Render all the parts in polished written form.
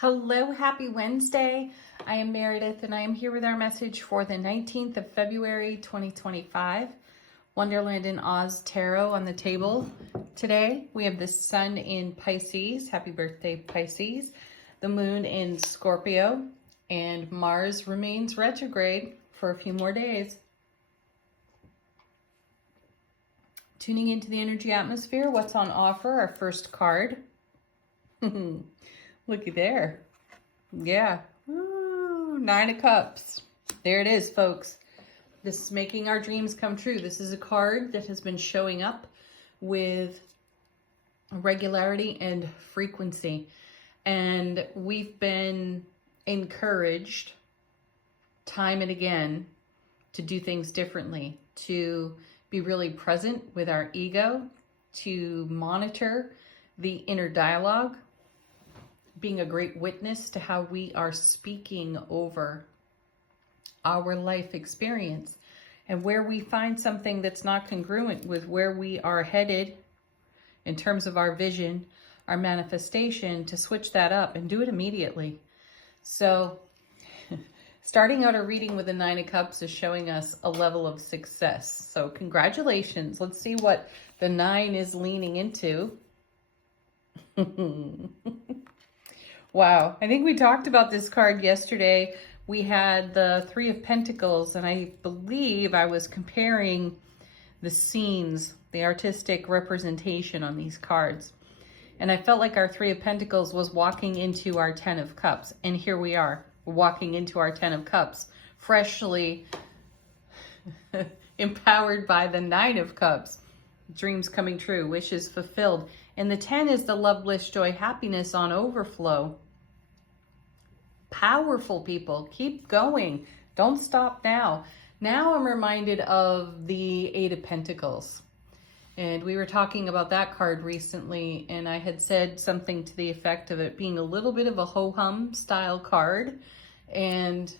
Hello, happy Wednesday. I am Meredith and I am here with our message for the 19th of February 2025. Wonderland in Oz Tarot on the table today. We have the sun in Pisces. Happy birthday, Pisces. The moon in Scorpio, and Mars remains retrograde for a few more days. Tuning into the energy atmosphere, what's on offer? Our first card. Looky there. Yeah. Ooh, 9 of Cups. There it is, folks. This is making our dreams come true. This is a card that has been showing up with regularity and frequency. And we've been encouraged time and again to do things differently, to be really present with our ego, to monitor the inner dialogue, being a great witness to how we are speaking over our life experience, and where we find something that's not congruent with where we are headed in terms of our vision, our manifestation, to switch that up and do it immediately. So starting out a reading with the 9 of Cups is showing us a level of success. So congratulations. Let's see what the 9 is leaning into. Wow. I think we talked about this card yesterday. We had the 3 of Pentacles, and I believe I was comparing the scenes, the artistic representation on these cards. And I felt like our 3 of Pentacles was walking into our 10 of Cups. And here we are, walking into our 10 of Cups, freshly empowered by the 9 of Cups. Dreams coming true, wishes fulfilled. And the 10 is the love, bliss, joy, happiness on overflow. Powerful, people. Keep going. Don't stop now. Now I'm reminded of the 8 of Pentacles. And we were talking about that card recently, and I had said something to the effect of it being a little bit of a ho-hum style card. And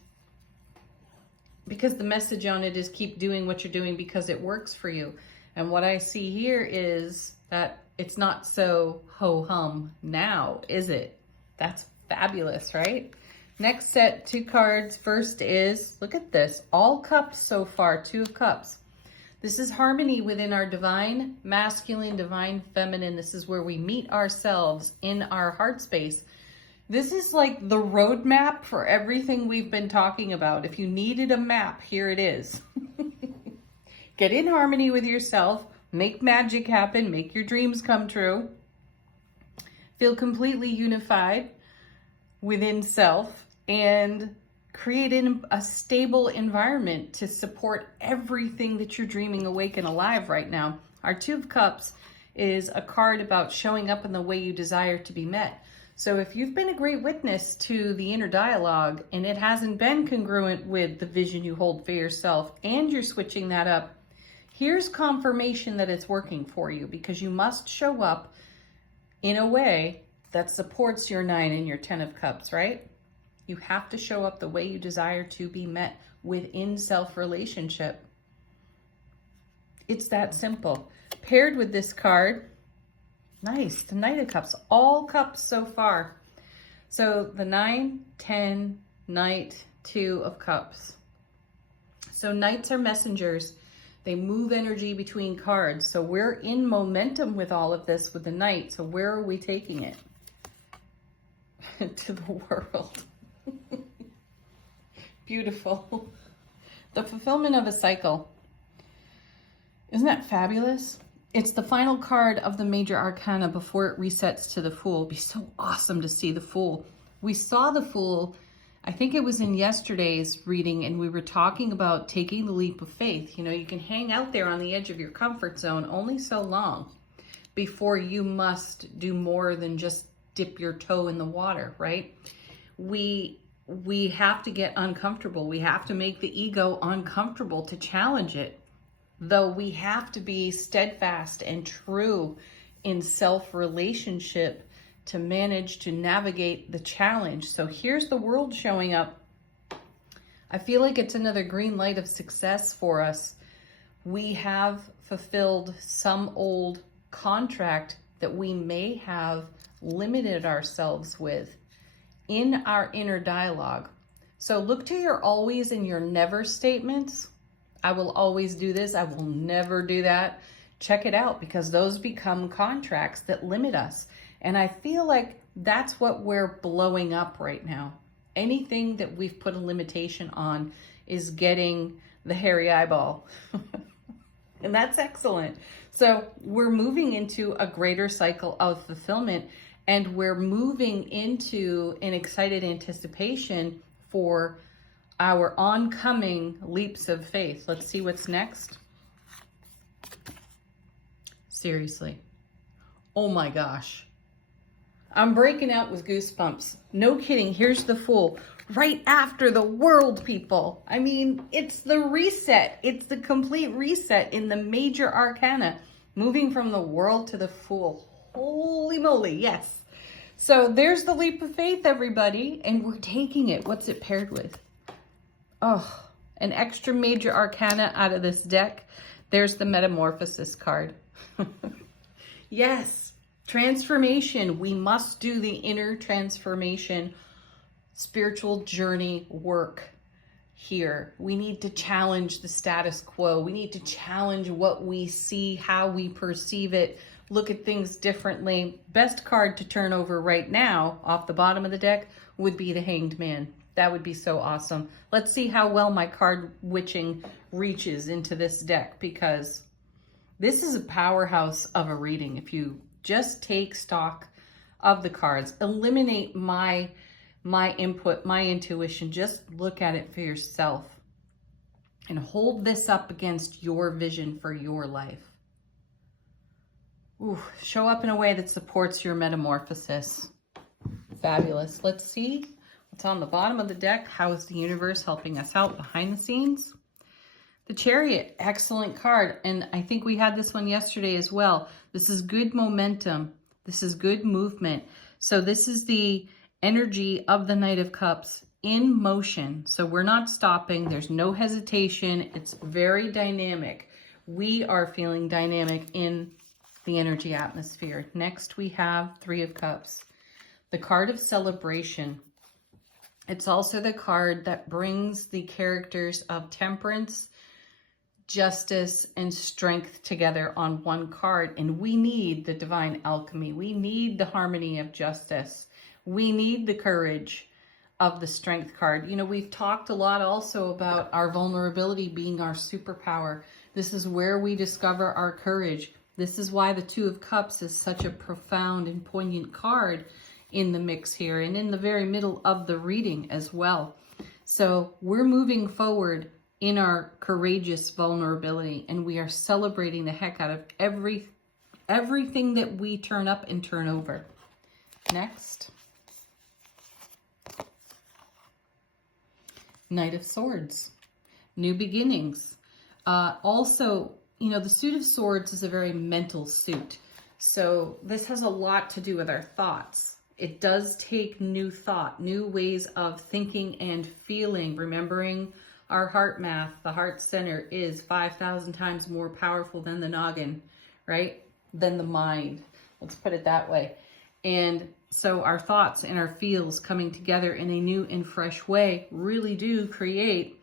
because the message on it is keep doing what you're doing because it works for you. And what I see here is that it's not so ho-hum now, is it? That's fabulous, right? Next set, 2 cards. First is, look at this, all cups so far, 2 of Cups. This is harmony within our divine masculine, divine feminine. This is where we meet ourselves in our heart space. This is like the roadmap for everything we've been talking about. If you needed a map, here it is. Get in harmony with yourself, make magic happen, make your dreams come true. Feel completely unified within self, and create a stable environment to support everything that you're dreaming awake and alive right now. Our 2 of Cups is a card about showing up in the way you desire to be met. So if you've been a great witness to the inner dialogue and it hasn't been congruent with the vision you hold for yourself, and you're switching that up, here's confirmation that it's working for you, because you must show up in a way that supports your 9 and your 10 of Cups, right? You have to show up the way you desire to be met within self-relationship. It's that simple. Paired with this card, nice, the Knight of Cups, all cups so far. So the 9, 10, Knight, 2 of Cups. So Knights are messengers. They move energy between cards. So we're in momentum with all of this with the Knight. So where are we taking it? To the world. Beautiful. The fulfillment of a cycle. Isn't that fabulous? It's the final card of the major arcana before it resets to the Fool. It'd be so awesome to see the Fool. We saw the Fool, I think it was in yesterday's reading, and we were talking about taking the leap of faith. You know, you can hang out there on the edge of your comfort zone only so long before you must do more than just dip your toe in the water, right? We have to get uncomfortable. We have to make the ego uncomfortable to challenge it. Though we have to be steadfast and true in self-relationship to manage to navigate the challenge. So here's the world showing up. I feel like it's another green light of success for us. We have fulfilled some old contract that we may have limited ourselves with. in our inner dialogue. So look to your always and your never statements. I will always do this. I will never do that. Check it out, because those become contracts that limit us. And I feel like that's what we're blowing up right now. Anything that we've put a limitation on is getting the hairy eyeball. And that's excellent. So we're moving into a greater cycle of fulfillment, and we're moving into an excited anticipation for our oncoming leaps of faith. Let's see what's next. Seriously. Oh my gosh. I'm breaking out with goosebumps. No kidding. Here's the Fool. Right after the World, people. I mean, it's the reset. It's the complete reset in the major arcana. Moving from the World to the Fool. Holy moly, yes. So there's the leap of faith, everybody. And we're taking it. What's it paired with? Oh, an extra major arcana out of this deck. There's the Metamorphosis card. Yes, transformation. We must do the inner transformation, spiritual journey work here. We need to challenge the status quo. We need to challenge what we see, how we perceive it, look at things differently. Best card to turn over right now off the bottom of the deck would be the Hanged Man. That would be so awesome. Let's see how well my card witching reaches into this deck, because this is a powerhouse of a reading. If you just take stock of the cards, eliminate my input, my intuition, just look at it for yourself and hold this up against your vision for your life. Ooh, show up in a way that supports your metamorphosis. Fabulous. Let's see what's on the bottom of the deck. How is the universe helping us out behind the scenes? The Chariot, excellent card. And I think we had this one yesterday as well. This is good momentum. This is good movement. So this is the energy of the Knight of Cups in motion. So we're not stopping. There's no hesitation. It's very dynamic. We are feeling dynamic in the energy atmosphere. Next, we have Three of Cups, the card of celebration. It's also the card that brings the characters of temperance, justice, and strength together on one card. And we need the divine alchemy. We need the harmony of justice. We need the courage of the strength card. You know, we've talked a lot also about our vulnerability being our superpower. This is where we discover our courage. This is why the Two of Cups is such a profound and poignant card in the mix here, and in the very middle of the reading as well. So we're moving forward in our courageous vulnerability, and we are celebrating the heck out of everything that we turn up and turn over. Next, Knight of Swords, new beginnings. Also, you know, the suit of swords is a very mental suit. So this has a lot to do with our thoughts. It does take new thought, new ways of thinking and feeling, remembering our heart math. The heart center is 5,000 times more powerful than the noggin, right? Than the mind. Let's put it that way. And so our thoughts and our feels coming together in a new and fresh way really do create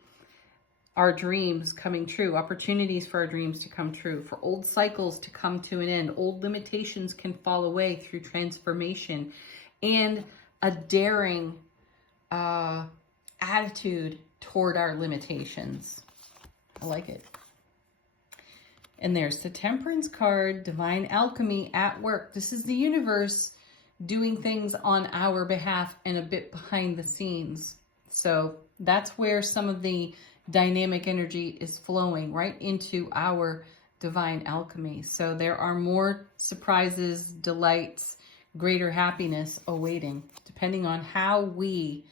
our dreams coming true, opportunities for our dreams to come true, for old cycles to come to an end. Old limitations can fall away through transformation and a daring attitude toward our limitations. I like it. And there's the Temperance card, divine alchemy at work. This is the universe doing things on our behalf and a bit behind the scenes. So that's where some of the dynamic energy is flowing right into our divine alchemy. So there are more surprises, delights, greater happiness awaiting, depending on how we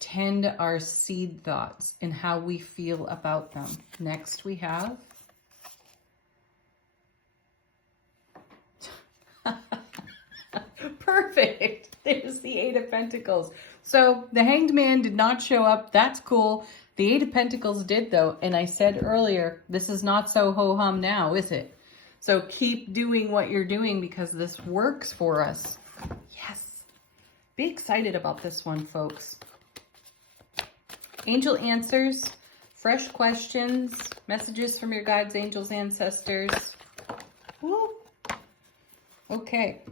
tend our seed thoughts and how we feel about them. Next we have perfect. There's the Eight of Pentacles. So the Hanged Man did not show up. That's cool. The Eight of Pentacles did though. And I said earlier, this is not so ho-hum now, is it? So keep doing what you're doing because this works for us. Yes. Be excited about this one, folks. Angel answers, fresh questions, messages from your guides, angels, ancestors. Woo. Okay.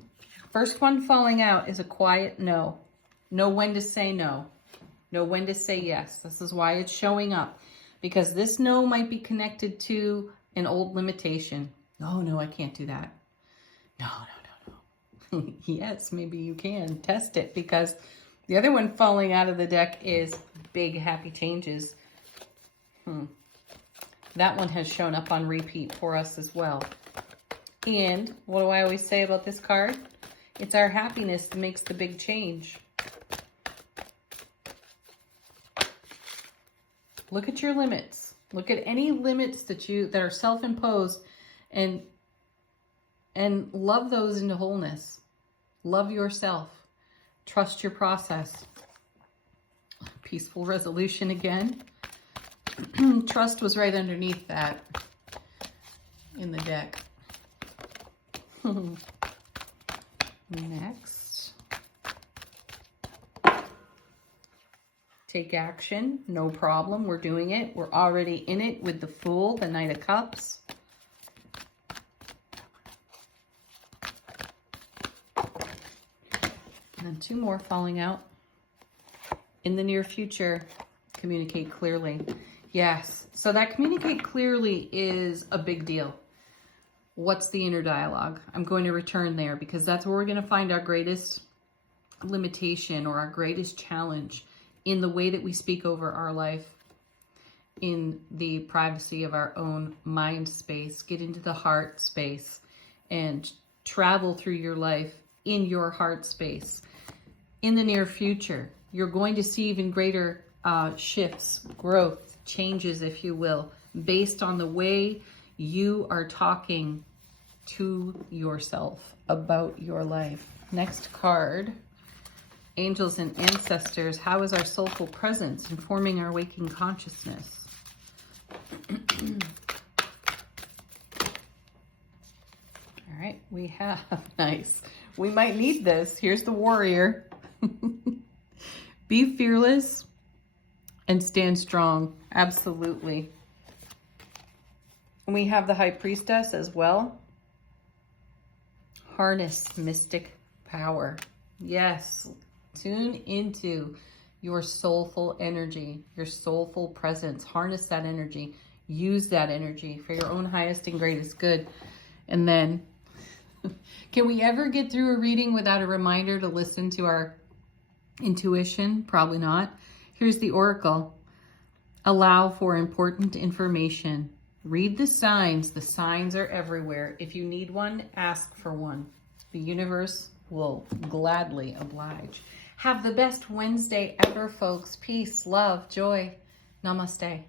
First one falling out is a quiet no. Know when to say no. Know when to say yes. This is why it's showing up. Because this no might be connected to an old limitation. No, I can't do that. No. Yes, maybe you can. Test it, because the other one falling out of the deck is big happy changes. That one has shown up on repeat for us as well. And what do I always say about this card? It's our happiness that makes the big change. Look at your limits. Look at any limits that are self-imposed, and love those into wholeness. Love yourself. Trust your process. Peaceful resolution again. Trust was right underneath that in the deck. Next. Take action. No problem. We're doing it. We're already in it with the Fool, the Knight of Cups. And then two more falling out. In the near future, communicate clearly. Yes. So that communicate clearly is a big deal. What's the inner dialogue? I'm going to return there, because that's where we're going to find our greatest limitation or our greatest challenge in the way that we speak over our life, in the privacy of our own mind space. Get into the heart space and travel through your life in your heart space. In the near future, you're going to see even greater shifts, growth, changes, if you will, based on the way you are talking to yourself about your life. Next card, angels and ancestors. How is our soulful presence informing our waking consciousness? All right, we have, nice. We might need this. Here's the warrior. Be fearless and stand strong. Absolutely. And we have the High Priestess as well. Harness mystic power. Yes. Tune into your soulful energy, your soulful presence. Harness that energy. Use that energy for your own highest and greatest good. And then, can we ever get through a reading without a reminder to listen to our intuition? Probably not. Here's the oracle. Allow for important information. Read the signs. The signs are everywhere. If you need one, ask for one. The universe will gladly oblige. Have the best Wednesday ever, folks. Peace, love, joy. Namaste.